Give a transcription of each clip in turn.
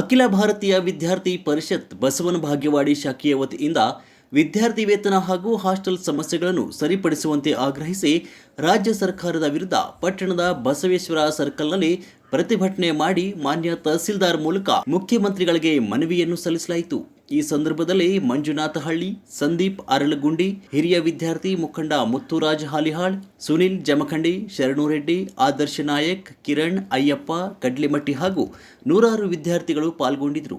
ಅಖಿಲ ಭಾರತೀಯ ವಿದ್ಯಾರ್ಥಿ ಪರಿಷತ್ ಬಸವನ ಭಾಗ್ಯವಾಡಿ ಶಾಖೆಯ ವತಿಯಿಂದ ವಿದ್ಯಾರ್ಥಿ ವೇತನ ಹಾಗೂ ಹಾಸ್ಟೆಲ್ ಸಮಸ್ಯೆಗಳನ್ನು ಸರಿಪಡಿಸುವಂತೆ ಆಗ್ರಹಿಸಿ ರಾಜ್ಯ ಸರ್ಕಾರದ ವಿರುದ್ಧ ಪಟ್ಟಣದ ಬಸವೇಶ್ವರ ಸರ್ಕಲ್ನಲ್ಲಿ ಪ್ರತಿಭಟನೆ ಮಾಡಿ ಮಾನ್ಯ ತಹಸೀಲ್ದಾರ್ ಮೂಲಕ ಮುಖ್ಯಮಂತ್ರಿಗಳಿಗೆ ಮನವಿಯನ್ನು ಸಲ್ಲಿಸಲಾಯಿತು. ಈ ಸಂದರ್ಭದಲ್ಲಿ ಮಂಜುನಾಥಹಳ್ಳಿ, ಸಂದೀಪ್ ಅರಳಗುಂಡಿ, ಹಿರಿಯ ವಿದ್ಯಾರ್ಥಿ ಮುಖಂಡ ಮುತ್ತುರಾಜ್ ಹಾಲಿಹಾಳ್, ಸುನಿಲ್ ಜಮಖಂಡಿ ಶರಣು ರೆಡ್ಡಿ ಆದರ್ಶ ನಾಯಕ್, ಕಿರಣ್, ಅಯ್ಯಪ್ಪ, ಕಡ್ಲಿಮಟ್ಟಿ ಹಾಗೂ ನೂರಾರು ವಿದ್ಯಾರ್ಥಿಗಳು ಪಾಲ್ಗೊಂಡಿದ್ದರು.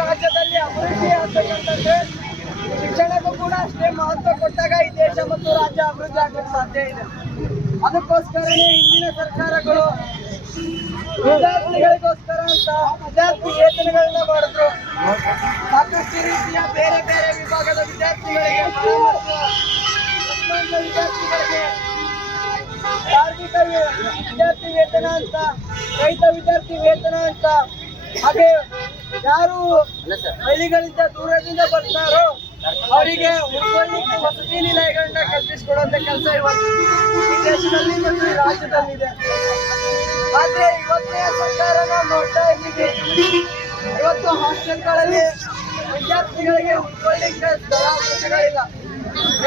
ರಾಜ್ಯದಲ್ಲಿ ಅಭಿವೃದ್ಧಿ ಆಗ್ಬೇಕಂತಂದ್ರೆ ಶಿಕ್ಷಣಕ್ಕೂ ಕೂಡ ಅಷ್ಟೇ ಮಹತ್ವ ಕೊಟ್ಟಾಗ ಈ ದೇಶ ಮತ್ತು ರಾಜ್ಯ ಅಭಿವೃದ್ಧಿ ಆಗ್ಲಿಕ್ಕೆ ಸಾಧ್ಯ ಇದೆ ಅದಕ್ಕೋಸ್ಕರನೇ ಹಿಂದಿನ ಸರ್ಕಾರಗಳು ವಿದ್ಯಾರ್ಥಿಗಳಿಗೋಸ್ಕರ ಅಂತ ವಿದ್ಯಾರ್ಥಿ ವೇತನಗಳನ್ನ ಮಾಡಿದ್ರು. ಸಾಕಷ್ಟು ರೀತಿಯ ಬೇರೆ ಬೇರೆ ವಿಭಾಗದ ವಿದ್ಯಾರ್ಥಿಗಳಿಗೆ ವಿದ್ಯಾರ್ಥಿಗಳಿಗೆ ಕಾರ್ಮಿಕ ವಿದ್ಯಾರ್ಥಿ ವೇತನ ಅಂತ ರೈತ ವಿದ್ಯಾರ್ಥಿ ವೇತನ ಅಂತ ಹಾಗೆ ಯಾರು ಹಳ್ಳಿಗಳಿಂದ ದೂರದಿಂದ ಬರ್ತಾರೋ ಅವರಿಗೆ ಉಳ್ಕೊಳ್ಳಿಕ್ಕೆ ವಸತಿ ನಿಲಯಗಳನ್ನ ಕಲ್ಪಿಸಿಕೊಡುವಂತ ಕೆಲಸ ಇವತ್ತು ಈ ದೇಶದಲ್ಲಿ ಮತ್ತು ಈ ರಾಜ್ಯದಲ್ಲಿದೆ. ಆದ್ರೆ ಇವತ್ತಿನ ಸರ್ಕಾರ ನಾವು ನೋಡ್ತಾ ಇದ್ದೀವಿ. ಇವತ್ತು ಹಾಸ್ಟೆಲ್ಗಳಲ್ಲಿ ವಿದ್ಯಾರ್ಥಿಗಳಿಗೆ ಉಳ್ಕೊಳ್ಳಿಕ್ಕೆ ಸ್ಥಳಾವಕಾಶಗಳಿಲ್ಲ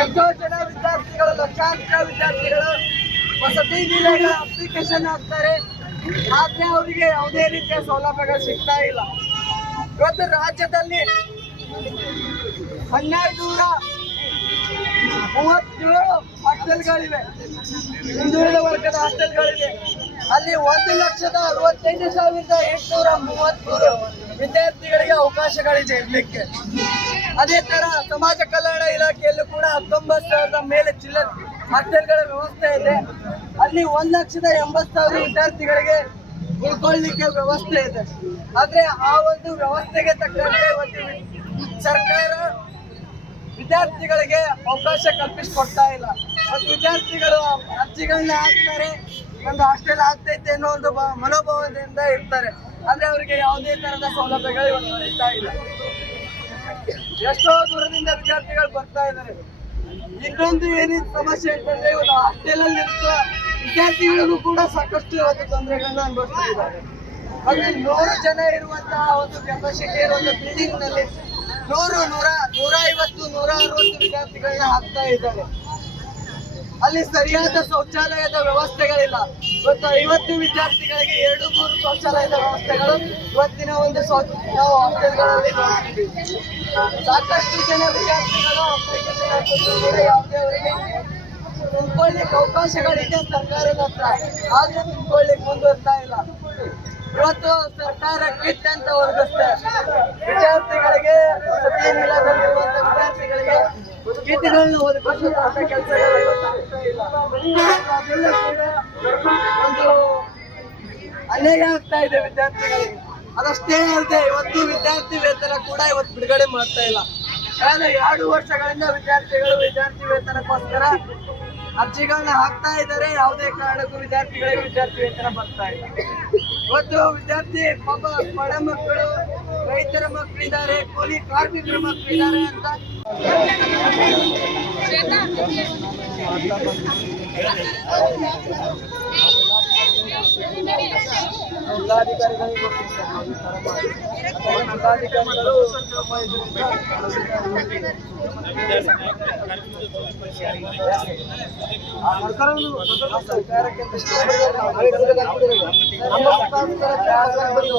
ಎಷ್ಟೋ ಜನ ವಿದ್ಯಾರ್ಥಿಗಳು, ಲಕ್ಷಾಂತರ ವಿದ್ಯಾರ್ಥಿಗಳು ವಸತಿ ನಿಲಯಗಳ ಅಪ್ಲಿಕೇಶನ್ ಹಾಕ್ತಾರೆ. ಆದ್ರೆ ಅವರಿಗೆ ಯಾವುದೇ ರೀತಿಯ ಸೌಲಭ್ಯಗಳು ಸಿಗ್ತಾ ಇಲ್ಲ. ಇವತ್ತು ರಾಜ್ಯದಲ್ಲಿ ಹನ್ನೆರಡು ನೂರ ಮೂವತ್ತೇಳು ಹಾಸ್ಟೆಲ್ಗಳಿವೆ ಹಿಂದುಳಿದ ವರ್ಗದ ಹಾಸ್ಟೆಲ್ಗಳಿವೆ ಅಲ್ಲಿ ಒಂದು ಲಕ್ಷದ ಅರವತ್ತೈದು ಸಾವಿರದ ಎಂಟುನೂರ ಮೂವತ್ಮೂರು ವಿದ್ಯಾರ್ಥಿಗಳಿಗೆ ಅವಕಾಶಗಳಿದೆ ಇರ್ಲಿಕ್ಕೆ. ಅದೇ ತರ ಸಮಾಜ ಕಲ್ಯಾಣ ಇಲಾಖೆಯಲ್ಲೂ ಕೂಡ ಹತ್ತೊಂಬತ್ತು ಸಾವಿರದ ಮೇಲೆ ಚಿಲ್ಲರ್ ಹಾಸ್ಟೆಲ್ಗಳ ವ್ಯವಸ್ಥೆ ಇದೆ. ಅಲ್ಲಿ ಒಂದ್ ಲಕ್ಷದ ಎಂಬತ್ತು ಸಾವಿರ ವಿದ್ಯಾರ್ಥಿಗಳಿಗೆ ಉಳ್ಕೊಳ್ಳಿಕ್ಕೆ ವ್ಯವಸ್ಥೆ ಇದೆ. ಆದ್ರೆ ಆ ಒಂದು ವ್ಯವಸ್ಥೆಗೆ ತಕ್ಕಂತೆ ಒಂದು ವಿದ್ಯಾರ್ಥಿಗಳಿಗೆ ಅವಕಾಶ ಕಲ್ಪಿಸ್ಕೊಡ್ತಾ ಇಲ್ಲ. ಮತ್ತು ವಿದ್ಯಾರ್ಥಿಗಳು ಅರ್ಜಿಗಳನ್ನ ಹಾಕ್ತಾರೆ, ಒಂದು ಹಾಸ್ಟೆಲ್ ಆಗ್ತೈತೆ ಅನ್ನೋ ಒಂದು ಮನೋಭಾವದಿಂದ ಇರ್ತಾರೆ. ಆದ್ರೆ ಅವರಿಗೆ ಯಾವುದೇ ತರಹದ ಸೌಲಭ್ಯಗಳು ಇವತ್ತು ನಡೀತಾ ಇಲ್ಲ. ಎಷ್ಟೋ ದೂರದಿಂದ ವಿದ್ಯಾರ್ಥಿಗಳು ಬರ್ತಾ ಇದ್ದಾರೆ. ಇನ್ನೊಂದು ಏನಿದ್ ಸಮಸ್ಯೆ ಅಂತಂದ್ರೆ ಇವತ್ತು ಹಾಸ್ಟೆಲ್ ಅಲ್ಲಿ ವಿದ್ಯಾರ್ಥಿಗಳಿಗೂ ಕೂಡ ಸಾಕಷ್ಟು ಇವತ್ತು ತೊಂದರೆಗಳನ್ನ ಅನುಭವಿಸ್ತಾ ಇದ್ದಾರೆ. ಅಂದ್ರೆ ನೂರು ಜನ ಇರುವಂತಹ ಒಂದು ಕೆಪಾಸಿಟಿ ಇರುವಂತ ಬಿಲ್ಡಿಂಗ್ನಲ್ಲಿ ನೂರು, ನೂರ ನೂರ ಐವತ್ತು ನೂರ ಅರವತ್ತು ವಿದ್ಯಾರ್ಥಿಗಳನ್ನ ಹಾಕ್ತಾ ಇದ್ದಾರೆ. ಅಲ್ಲಿ ಸರಿಯಾದ ಶೌಚಾಲಯದ ವ್ಯವಸ್ಥೆಗಳಿಲ್ಲ. ಇವತ್ತು ಐವತ್ತು ವಿದ್ಯಾರ್ಥಿಗಳಿಗೆ ಎರಡು, ಮೂರು ಶೌಚಾಲಯದ ವ್ಯವಸ್ಥೆಗಳು ಇವತ್ತಿನ ಒಂದು ನಾವು ಹಾಸ್ಟೆಲ್ಗಳಲ್ಲಿ ಸಾಕಷ್ಟು ಜನ ವಿದ್ಯಾರ್ಥಿಗಳು ಅಪ್ಲಿಕೇಶನ್ ಯಾವುದೇ ಅವರಿಗೆ ಅವಕಾಶಗಳಿದೆ ಸರ್ಕಾರದ ಹತ್ರ. ಆದ್ರೆ ತುಂಬಿಕೊಳ್ಳಿಕ್ಕೆ ಮುಂದುವರ್ತಾ ಇಲ್ಲ. ಇವತ್ತು ಸರ್ಕಾರ ಕಿಟ್ ಅಂತ ಒದಗಿಸ್ತೆ ವಿದ್ಯಾರ್ಥಿಗಳಿಗೆ ಸತಿ ಮೇಳದಲ್ಲಿರುವಂತ ವಿದ್ಯಾರ್ಥಿಗಳಿಗೆ ಕಿಟ್ಗಳನ್ನ ಒದಗಿಸುವಂತ ಕೆಲಸಗಳು ಇವತ್ತು ಆಗ್ತಾ ಇಲ್ಲ. ಅದೆಲ್ಲ ಕೂಡ ಒಂದು ಅನ್ಯಾಯ ಆಗ್ತಾ ಇದೆ ವಿದ್ಯಾರ್ಥಿಗಳಿಗೆ. ಅದಷ್ಟೇ ಅಲ್ಲದೆ ಇವತ್ತು ವಿದ್ಯಾರ್ಥಿ ವೇತನ ಕೂಡ ಇವತ್ತು ಬಿಡುಗಡೆ ಮಾಡ್ತಾ ಇಲ್ಲ. ಕಳೆದ ಎರಡು ವರ್ಷಗಳಿಂದ ವಿದ್ಯಾರ್ಥಿಗಳು ವಿದ್ಯಾರ್ಥಿ ವೇತನಕ್ಕೋಸ್ಕರ ಅರ್ಜಿಗಳನ್ನ ಹಾಕ್ತಾ ಇದ್ದಾರೆ. ಯಾವುದೇ ಕಾರಣಕ್ಕೂ ವಿದ್ಯಾರ್ಥಿಗಳಿಗೆ ವಿದ್ಯಾರ್ಥಿ ವೇತನ ಬರ್ತಾ ಇಲ್ಲ. ಇವತ್ತು ವಿದ್ಯಾರ್ಥಿ ಪಾಪ ಬಡ ಮಕ್ಕಳು ರೈತರ ಮಕ್ಕಳಿದ್ದಾರೆ ಕೂಲಿ ಕಾರ್ಮಿಕರ ಮಕ್ಕಳಿದ್ದಾರೆ ಅಂತ ಜಿಲ್ಲಾಧಿಕಾರಿಗಳಿಗೆ ಗೊತ್ತಿದೆ. ಜಿಲ್ಲಾಧಿಕಾರಿಗಳು ಸ್ವಲ್ಪ ಇದರಿಂದ ಆ ಸರ್ಕಾರಕ್ಕೆ ನಮ್ಮ ಮುಖಾಂತರ ಜಾಗೃತಿ